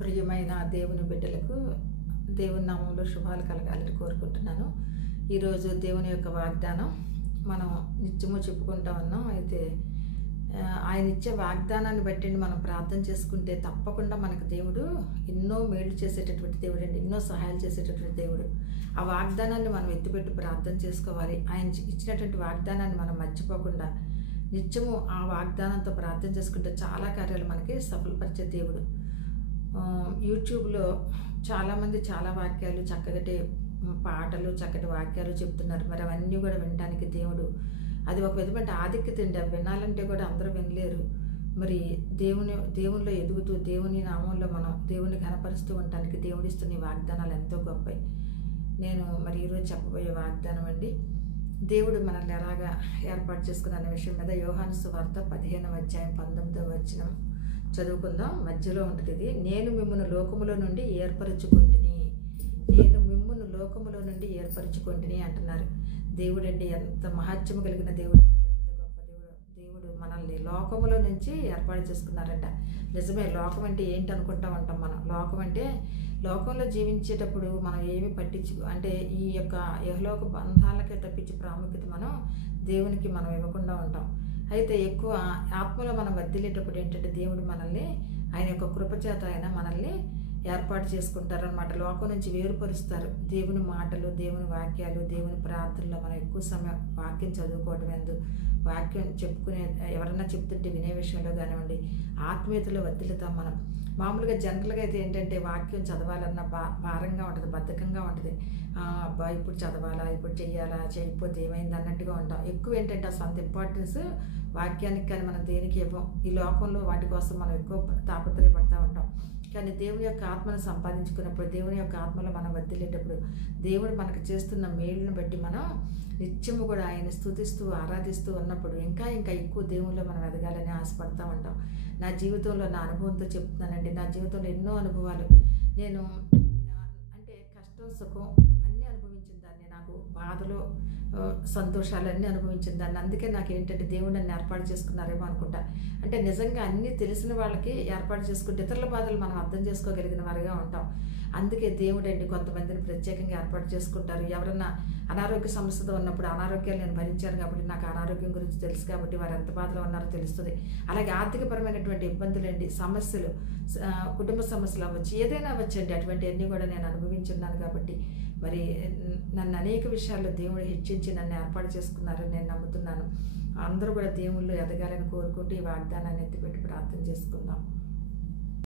ప్రియమైన దేవుని బిడ్డలకు దేవుని నామంలో శుభాలు కలగాలని కోరుకుంటున్నాను. ఈరోజు దేవుని యొక్క వాగ్దానం మనం నిత్యము చెప్పుకుంటా ఉన్నాం. అయితే ఆయన ఇచ్చే వాగ్దానాన్ని బట్టి మనం ప్రార్థన చేసుకుంటే తప్పకుండా మనకు దేవుడు ఎన్నో మేలు చేసేటటువంటి దేవుడు అండి, ఎన్నో సహాయాలు చేసేటటువంటి దేవుడు. ఆ వాగ్దానాన్ని మనం ఎత్తిపెట్టి ప్రార్థన చేసుకోవాలి. ఆయన ఇచ్చినటువంటి వాగ్దానాన్ని మనం మర్చిపోకుండా నిత్యము ఆ వాగ్దానంతో ప్రార్థన చేసుకుంటే చాలా కార్యాలు మనకి సఫలపరిచే దేవుడు. యూట్యూబ్లో చాలామంది చాలా వాక్యాలు చక్కటి పాటలు చక్కటి వాక్యాలు చెప్తున్నారు. మరి అవన్నీ కూడా వినడానికి అది ఒక విధమైన ఆధిక్యత అండి. అవి వినాలంటే కూడా అందరూ వినలేరు. మరి దేవునిలో ఎదుగుతూ దేవుని నామంలో మనం దేవుని ఘనపరుస్తూ ఉండటానికి దేవుడిస్తున్న ఈ వాగ్దానాలు ఎంతో గొప్పవి. నేను మరి ఈరోజు చెప్పబోయే వాగ్దానం అండి, దేవుడు మనల్ని ఎలాగా ఏర్పాటు చేసుకున్న అనే విషయం మీద యోహాను సువార్త 15వ అధ్యాయం 19వ వచనం చదువుకుందాం. మధ్యలో ఉంటుంది ఇది. నేను మిమ్మును లోకములో నుండి ఏర్పరచుకుంటుని, నేను మిమ్మును లోకములో నుండి ఏర్పరచుకుంటుని అంటున్నారు. దేవుడు అండి ఎంత మహత్యము కలిగిన దేవుడు, ఎంత గొప్ప దేవుడు. దేవుడు మనల్ని లోకములో నుంచి ఏర్పాటు చేసుకున్నారంట. నిజమే, లోకం అంటే ఏంటి అనుకుంటా ఉంటాం మనం. లోకం అంటే లోకంలో జీవించేటప్పుడు మనం ఏమి అంటే ఈ యొక్క యహలోక బంధాలకే తప్పించి ప్రాముఖ్యత మనం దేవునికి మనం ఇవ్వకుండా ఉంటాం. అయితే ఎక్కువ ఆత్మలో మనం వర్ధిల్లేటప్పుడు ఏంటంటే దేవుడు మనల్ని ఆయన యొక్క కృపచేత ఆయన మనల్ని ఏర్పాటు చేసుకుంటారు అనమాట. లోకం నుంచి వేరుపరుస్తారు. దేవుని మాటలు, దేవుని వాక్యాలు, దేవుని ప్రార్థనలో మనం ఎక్కువ సమయం వాక్యం చదువుకోవడం వాక్యం చెప్పుకునే ఎవరన్నా చెప్తుంటే వినే విషయంలో కానివ్వండి, ఆత్మీయతలో వర్ధిల్లుతాం మనం. మామూలుగా జనరల్గా అయితే ఏంటంటే వాక్యం చదవాలన్న భారంగా ఉంటుంది, బద్ధకంగా ఉంటుంది. అబ్బా ఇప్పుడు చదవాలా, ఇప్పుడు చెయ్యాలా, చేయకపోతే ఏమైంది అన్నట్టుగా ఉంటాం. ఎక్కువ ఏంటంటే అసలు అంత ఇంపార్టెన్స్ వాక్యానికి కానీ మనం దేనికి ఇవ్వం. ఈ లోకంలో వాటి కోసం మనం ఎక్కువ తాపత్రయపడతా ఉంటాం. కానీ దేవుని యొక్క ఆత్మను సంపాదించుకున్నప్పుడు, దేవుని యొక్క ఆత్మలో మనం వర్ధిల్లేటప్పుడు, దేవుడు మనకు చేస్తున్న మేలును బట్టి మనం నిత్యము కూడా ఆయన స్తుతిస్తూ ఆరాధిస్తూ ఉన్నప్పుడు ఇంకా ఎక్కువ దేవునిలో మనం ఎదగాలని ఆశపడతా ఉంటాం. నా జీవితంలో నా అనుభవంతో చెప్తున్నానండి. నా జీవితంలో ఎన్నో అనుభవాలు. నేను అంటే కష్టం సుఖం అన్నీ అనుభవించిన దాన్ని, నాకు బాధలు సంతోషాలన్నీ అనుభవించిన దాన్ని. అందుకే నాకు ఏంటంటే దేవుడు నన్ను ఏర్పాటు చేసుకున్నారేమో అనుకుంటా. అంటే నిజంగా అన్నీ తెలిసిన వాళ్ళకి ఏర్పాటు చేసుకుంటే ఇతరుల బాధలు మనం అర్థం చేసుకోగలిగిన వారిగా ఉంటాం. అందుకే దేవుడు అండి కొంతమందిని ప్రత్యేకంగా ఏర్పాటు చేసుకుంటారు. ఎవరన్నా అనారోగ్య సమస్యతో ఉన్నప్పుడు, అనారోగ్యాలు నేను భరించాను కాబట్టి నాకు అనారోగ్యం గురించి తెలుసు కాబట్టి వారు ఎంత బాధలో ఉన్నారో తెలుస్తుంది. అలాగే ఆర్థికపరమైనటువంటి ఇబ్బందులు అండి, సమస్యలు, కుటుంబ సమస్యలు అవ్వచ్చు, ఏదైనా అవ్వచ్చండి. అటువంటివన్నీ కూడా నేను అనుభవించున్నాను కాబట్టి మరి నన్ను అనేక విషయాల్లో దేవుడు హెచ్చించి నన్ను ఏర్పాటు చేసుకున్నారని నేను నమ్ముతున్నాను. అందరూ కూడా దేవుళ్ళు ఎదగాలని కోరుకుంటూ ఈ వాగ్దానాన్ని ఎత్తిపెట్టి ప్రార్థన చేసుకుందాం.